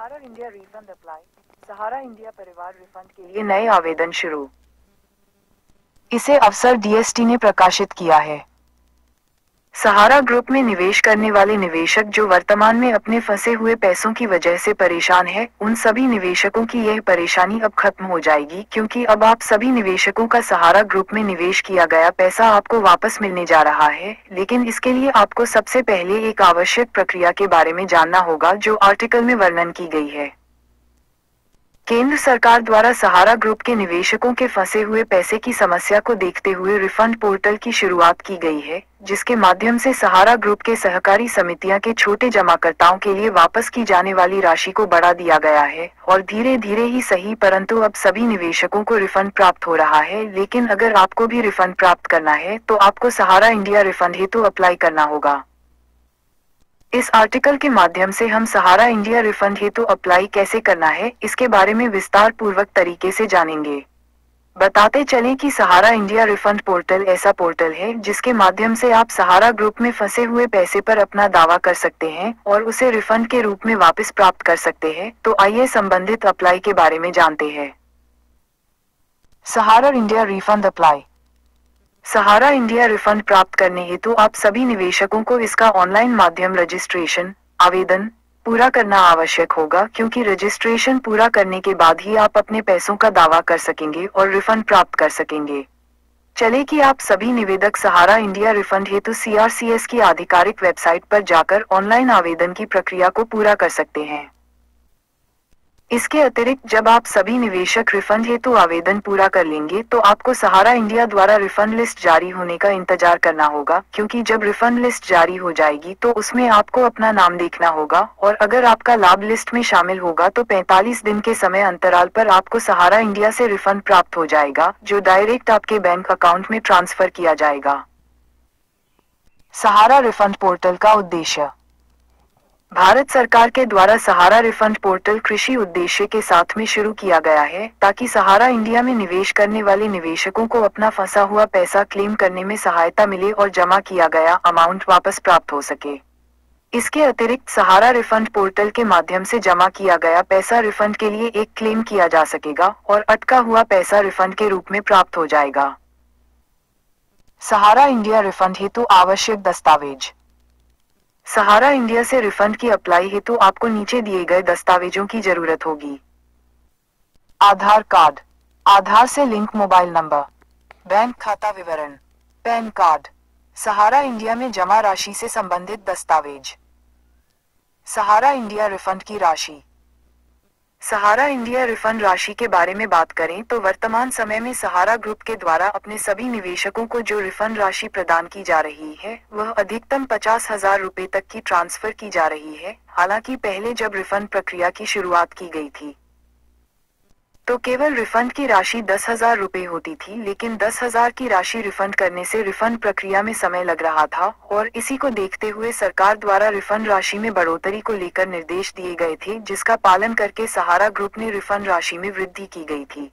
सहारा India refund apply. सहारा India परिवार refund के लिए नए आवेदन शुरू। इसे अफसर डीएसटी ने प्रकाशित किया है। सहारा ग्रुप में निवेश करने वाले निवेशक जो वर्तमान में अपने फंसे हुए पैसों की वजह से परेशान है, उन सभी निवेशकों की यह परेशानी अब खत्म हो जाएगी, क्योंकि अब आप सभी निवेशकों का सहारा ग्रुप में निवेश किया गया पैसा आपको वापस मिलने जा रहा है। लेकिन इसके लिए आपको सबसे पहले एक आवश्यक प्रक्रिया के बारे में जानना होगा जो आर्टिकल में वर्णन की गई है। केंद्र सरकार द्वारा सहारा ग्रुप के निवेशकों के फंसे हुए पैसे की समस्या को देखते हुए रिफंड पोर्टल की शुरुआत की गई है, जिसके माध्यम से सहारा ग्रुप के सहकारी समितियां के छोटे जमाकर्ताओं के लिए वापस की जाने वाली राशि को बढ़ा दिया गया है, और धीरे धीरे ही सही परंतु अब सभी निवेशकों को रिफंड प्राप्त हो रहा है। लेकिन अगर आपको भी रिफंड प्राप्त करना है तो आपको सहारा इंडिया रिफंड हेतु अप्लाई करना होगा। इस आर्टिकल के माध्यम से हम सहारा इंडिया रिफंड हेतु अप्लाई कैसे करना है, इसके बारे में विस्तार पूर्वक तरीके से जानेंगे। बताते चलें कि सहारा इंडिया रिफंड पोर्टल ऐसा पोर्टल है जिसके माध्यम से आप सहारा ग्रुप में फंसे हुए पैसे पर अपना दावा कर सकते हैं और उसे रिफंड के रूप में वापस प्राप्त कर सकते हैं। तो आइए संबंधित अप्लाई के बारे में जानते हैं। सहारा इंडिया रिफंड अप्लाई। सहारा इंडिया रिफंड प्राप्त करने हेतु आप सभी निवेशकों को इसका ऑनलाइन माध्यम रजिस्ट्रेशन आवेदन पूरा करना आवश्यक होगा, क्योंकि रजिस्ट्रेशन पूरा करने के बाद ही आप अपने पैसों का दावा कर सकेंगे और रिफंड प्राप्त कर सकेंगे। चले कि आप सभी निवेदक सहारा इंडिया रिफंड हेतु CRCS की आधिकारिक वेबसाइट पर जाकर ऑनलाइन आवेदन की प्रक्रिया को पूरा कर सकते हैं। इसके अतिरिक्त जब आप सभी निवेशक रिफंड हेतु आवेदन पूरा कर लेंगे तो आपको सहारा इंडिया द्वारा रिफंड लिस्ट जारी होने का इंतजार करना होगा, क्योंकि जब रिफंड लिस्ट जारी हो जाएगी तो उसमें आपको अपना नाम देखना होगा, और अगर आपका लाभ लिस्ट में शामिल होगा तो 45 दिन के समय अंतराल पर आपको सहारा इंडिया से रिफंड प्राप्त हो जाएगा, जो डायरेक्ट आपके बैंक अकाउंट में ट्रांसफर किया जाएगा। सहारा रिफंड पोर्टल का उद्देश्य। भारत सरकार के द्वारा सहारा रिफंड पोर्टल कृषि उद्देश्य के साथ में शुरू किया गया है, ताकि सहारा इंडिया में निवेश करने वाले निवेशकों को अपना फंसा हुआ पैसा क्लेम करने में सहायता मिले और जमा किया गया अमाउंट वापस प्राप्त हो सके। इसके अतिरिक्त सहारा रिफंड पोर्टल के माध्यम से जमा किया गया पैसा रिफंड के लिए एक क्लेम किया जा सकेगा और अटका हुआ पैसा रिफंड के रूप में प्राप्त हो जाएगा। सहारा इंडिया रिफंड हेतु आवश्यक दस्तावेज। सहारा इंडिया से रिफंड की अप्लाई हेतु आपको नीचे दिए गए दस्तावेजों की जरूरत होगी। आधार कार्ड, आधार से लिंक मोबाइल नंबर, बैंक खाता विवरण, पैन कार्ड, सहारा इंडिया में जमा राशि से संबंधित दस्तावेज। सहारा इंडिया रिफंड की राशि। सहारा इंडिया रिफंड राशि के बारे में बात करें तो वर्तमान समय में सहारा ग्रुप के द्वारा अपने सभी निवेशकों को जो रिफंड राशि प्रदान की जा रही है वह अधिकतम 50,000 रुपए तक की ट्रांसफर की जा रही है। हालांकि पहले जब रिफंड प्रक्रिया की शुरुआत की गई थी तो केवल रिफंड की राशि 10,000 रुपए होती थी, लेकिन 10,000 की राशि रिफंड करने से रिफंड प्रक्रिया में समय लग रहा था, और इसी को देखते हुए सरकार द्वारा रिफंड राशि में बढ़ोतरी को लेकर निर्देश दिए गए थे, जिसका पालन करके सहारा ग्रुप ने रिफंड राशि में वृद्धि की गई थी।